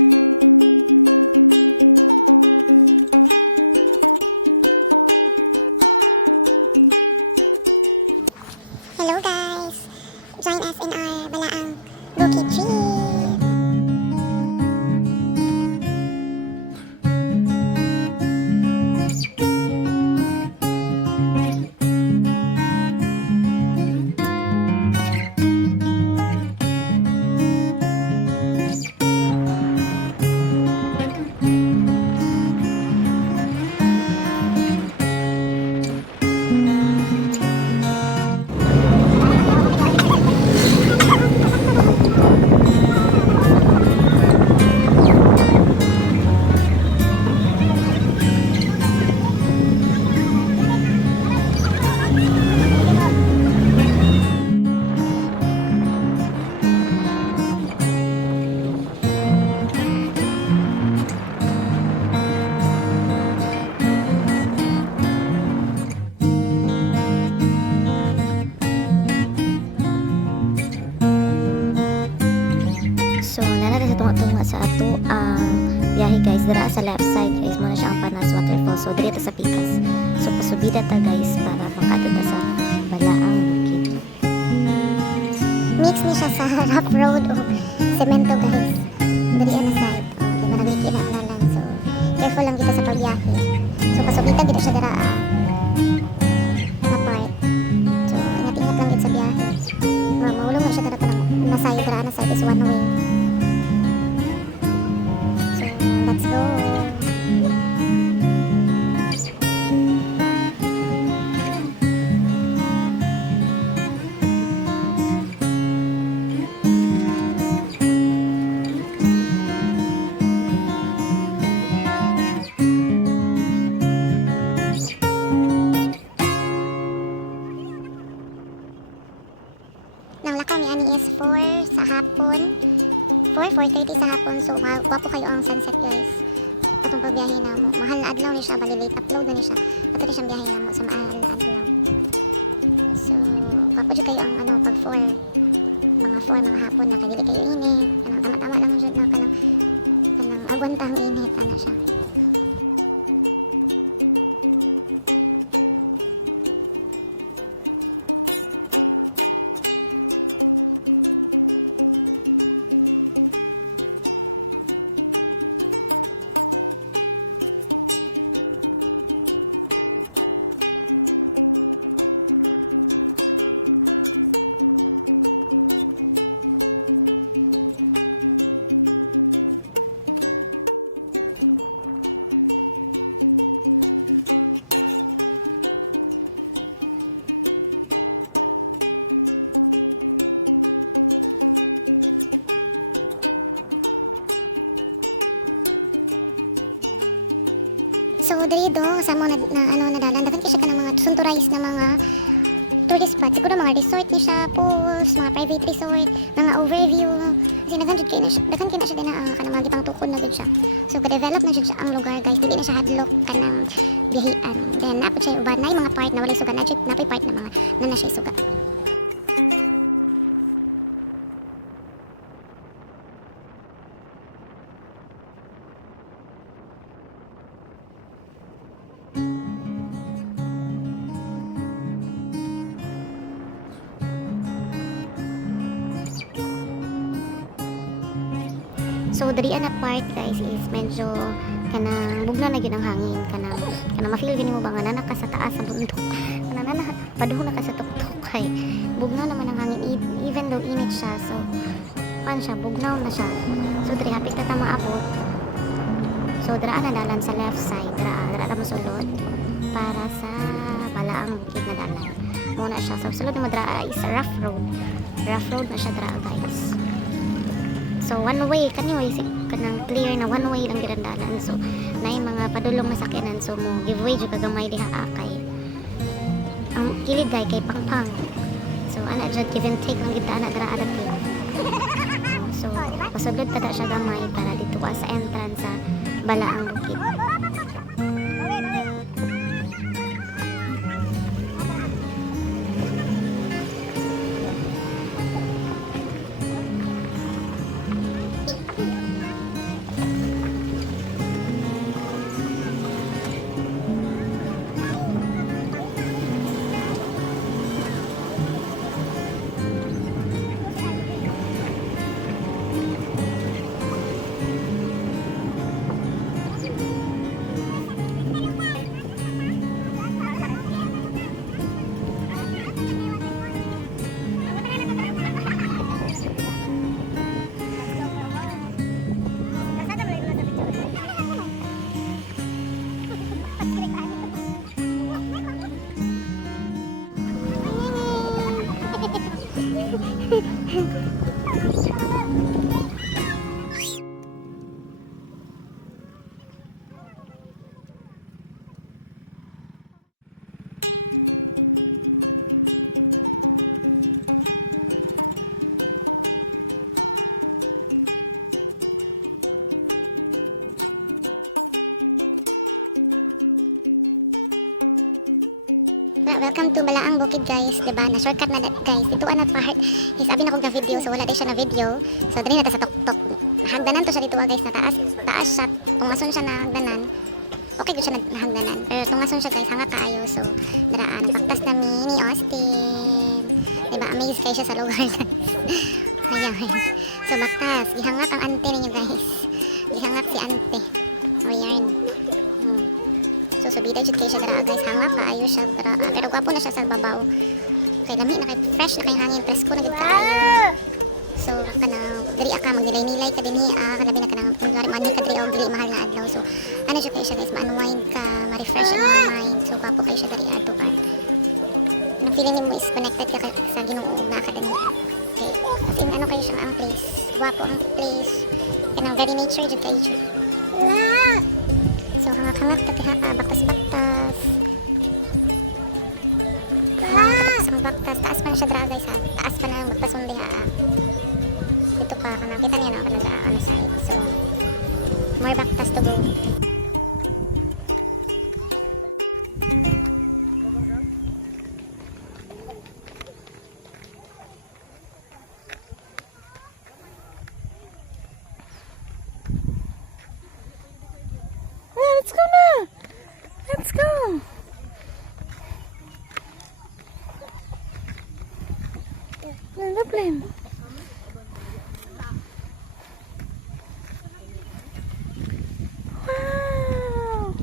Hello guys! Join us in our Balaang Bukid trip! So, nanata sa tunga-tunga sa ato ang biyahe guys. Dira sa left side guys, muna siya ang Panas Waterfall. So, dito sa Pikas. So, pasubida ta guys para makadto ta sa Balaang Bukid. Mix ni siya sa rough road o semento guys. Diri na side. Okay, marami kinahanglan. So, careful lang kita sa pagbiyahe. So, pasubita gito siya dira na part. So, ingat-ingat lang gito sa biyahe. Maulong na siya dira na side. Dira na side is one way. So, let's go. Nang lakaw ni ani is 4 sa hapon. 4:30 sa hapon. So, wapo kayo ang sunset guys. Atong pagbiyahe na mo. Mahal na adlaw ni siya. Bali late upload na ni siya. Ato ni siyang biyahe na mo sa mahal na adlaw. So, wapo dyan kayo ang pag 4. Mga 4, mga hapon na kadili kayo init. Tama-tama lang dyan na kanang agwantang init. Ano siya. So, diri do sa mga nadalan, dagan siya ka ng mga sunturized na mga tourist spot. Siguro mga resort ni siya, pools, mga private resort, mga overview. Kasi dagan kay na siya din na kanang mga gipang tukod na gud siya. So, ka-develop na siya ang lugar, guys. Dili na siya hadlok kanang biyahian. Then napod siya uban na mga part na walay suga na napay part na mga na siya suga. So, dirian na part guys is medyo kanang bugna na gyud ang hangin, kanang ma-feel gini mo ba nga nana ka sa taas sa bundok. Kanang nana paduho na ka sa tuktok kay bugnaw naman ang hangin even though init siya. So, kan siya bugnaw na siya. So, diri hapit ta maabot. So, dira na dalan sa left side, dira ta mosulod para sa Balaang Bukid na dalan. Muna siya. So, sulod na dira is rough road. Rough road na siya dira guys. So, one way, kanang clear na one way lang girandalan. So, na yung mga padulong na sakyanan. So, mo giveaway dyan kagamay diha akay. Ang kilid kay pangpang. So, ana dyan, give and take lang kita anak dara anak yun. So, pasudlod tada siya gamay para dito ka sa entrance sa Balaang Bukid. welcome to Balaang Bukid guys, diba? Na shortcut na guys. Dito na part. Sabi na kong na video, so wala din siya na video. So dali na ta sa tuktok. Hagdanan to siya dito guys, na taas siya. Tungason siya na hagdanan. Okay gud siya na hagdanan. Pero tungason siya guys, hanga kaayo. So daraan paktas na ni Austin. Diba? Amazed kayo siya sa lugar guys. Ayan. So baktas, gihangak ang ante ninyo guys. Gihangak si ante. O yan. So subida jud kay siya dara guys, hanga kaayo siya dara. Pero gwapo na siya sa babaw. Kay lami na kay fresh na kay hangin, presko na gid kaayo. So kanang diri ka magdilay-nilay ka dinhi kalabi na kanang kunwari mani ka diri og dili mahal na adlaw. So ano siya kay siya guys, ma-unwind ka, ma-refresh ang iyong mind. So gwapo kay siya diri atuan. Ang feeling nimo is connected ka sa Ginoo na ka dinhi. Okay. As in ano kayo siya ang place. Gwapo ang place. Kanang very nature jud kay siya. So hangak-hangak ta diha baktas-baktas. Ang baktas taas pa na siya dra guys ha. Taas pa na ang baktas diha. Dito pa kana kita niya na kanang ano side. So more baktas to go. Let's go na! Let's go! Lovely. Wow!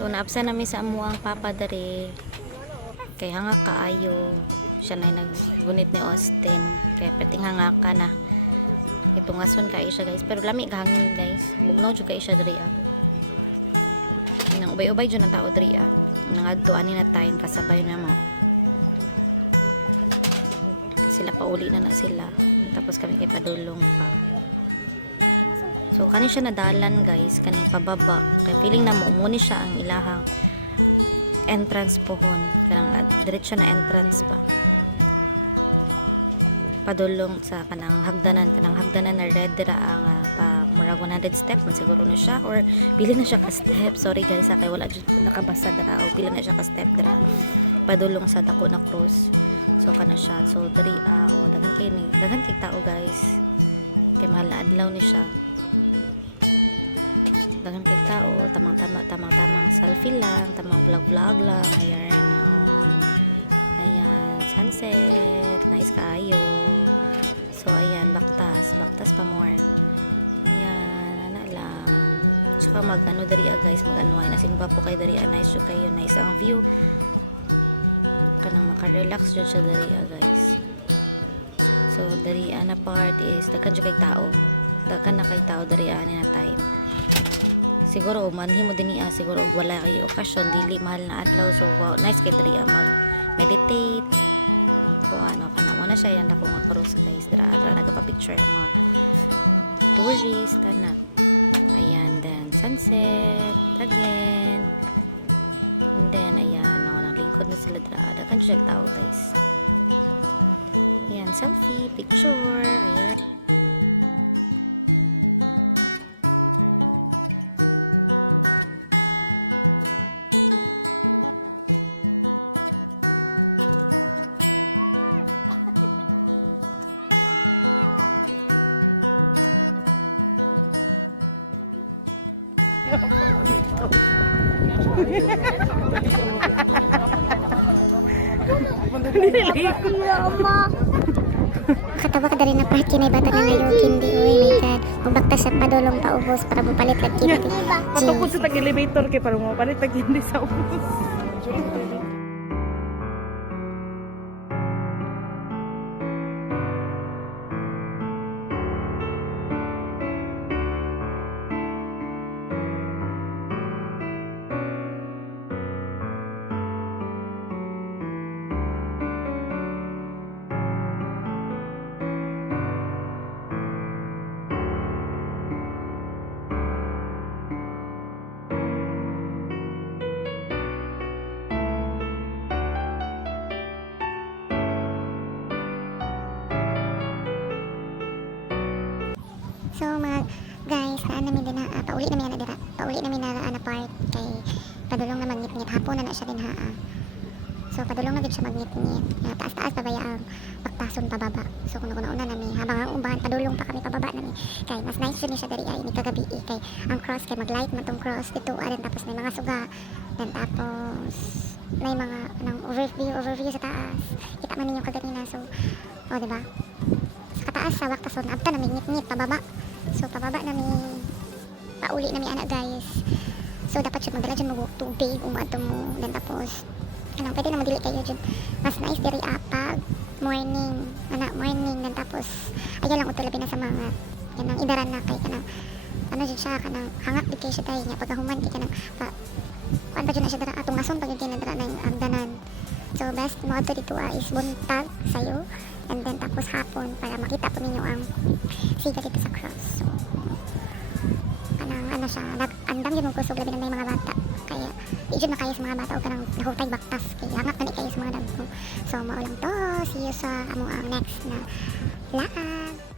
So naabsa nami sa amuang papa dere kay hanga kaayo siya na naggunit ni Austin kay peting hanga ka na itungason kay siya guys, pero lami gahangin guys, bugnaw jud kay siya dere nang ubay-ubay jud ang tao dere nang adto ani na time kasabay na mo sila pauli na sila tapos kami kay padulong pa. So kani siya nadalan guys, kaning pababa. Kay feeling na muumuni siya ang ilahang entrance pohon. Kanang diretso na entrance pa. Padulong sa kanang hagdanan na red dira ang pa murag 100 step man siguro na siya or pila na siya ka step. Sorry guys, kay wala jud nakabasa dira o pila na siya ka step dira. Padulong sa dako na cross. So kana siya. So diri daghan kay tao guys. Kay mahal na adlaw ni siya. Dagang kay tao, tamang selfie lang, tamang vlog lang, ayan, ayan, sunset, nice kaayo. So ayan, baktas pa more. Ayan, ana lang. Tsaka mag-ano dariya guys, mag-unwind. Nasin ba po kay dariya, nice jud kayo, nice ang view. Kanang maka-relax jud siya dariya guys. So dariya na part is, daghan jud kay tao. Daghan na kay tao dariya ni na time. Siguro manhi mo din siguro wala kay okasyon dili mahal na adlaw, so wow, nice kay diri mag meditate ko ano kana mo na siya yan ako nga cruise guys dira nagpa-picture ang mga tourist na ayan, then sunset again, and then ayan nang lingkod na sila dira dagan siya tao guys. Ayan, selfie picture, ayan. Katawa ka rin na part kinay bata na ngayon kindi. Uy my god. Magbakta sa padulong paubos para mapalit lag kindi. Matapos sa tag-elevator kay para mapalit pag hindi sa ubos. So mga guys, naan namin din ha, pauli namin na dira. Pauli namin na part kay padulong naman ngit-ngit hapon na siya din ha. So padulong na gid siya magngit-ngit. Taas-taas pa baya ang pakpason pababa. So kuno una nami habang ang uban padulong pa kami pababa nami. Kay mas nice yun siya diri ay ni kagabi kay ang cross kay maglight man tong cross dito then tapos may mga suga. Then tapos may mga nang overview sa taas. Kita man ninyo kaganina so di ba? Sa kataas sa waktason abta nami ngit-ngit pababa. So pababa nami pauli nami ana guys. So dapat siya magdala dyan mo tubig umadto mo then tapos anong pwede na madili kayo dyan mas nice diri pag morning then tapos ayaw lang utulabi na sa mga kanang idaran na kay kanang ano dyan siya kanang hangak di kayo siya tayo niya pagkahuman kay kanang kuan pa dyan na siya dara atong mason pag yung kinadara na yung amdanan so best mo ato dito is buntag sayo and then tapos hapon para makita po ninyo ang siga dito sa cross so kanang ano siya andam yun mong kusog labi na may mga bata kaya di na kayo sa mga bata o kanang nahutay baktas kaya hangat na kayo sa mga dagko so maulang to see you sa among ang next na vlog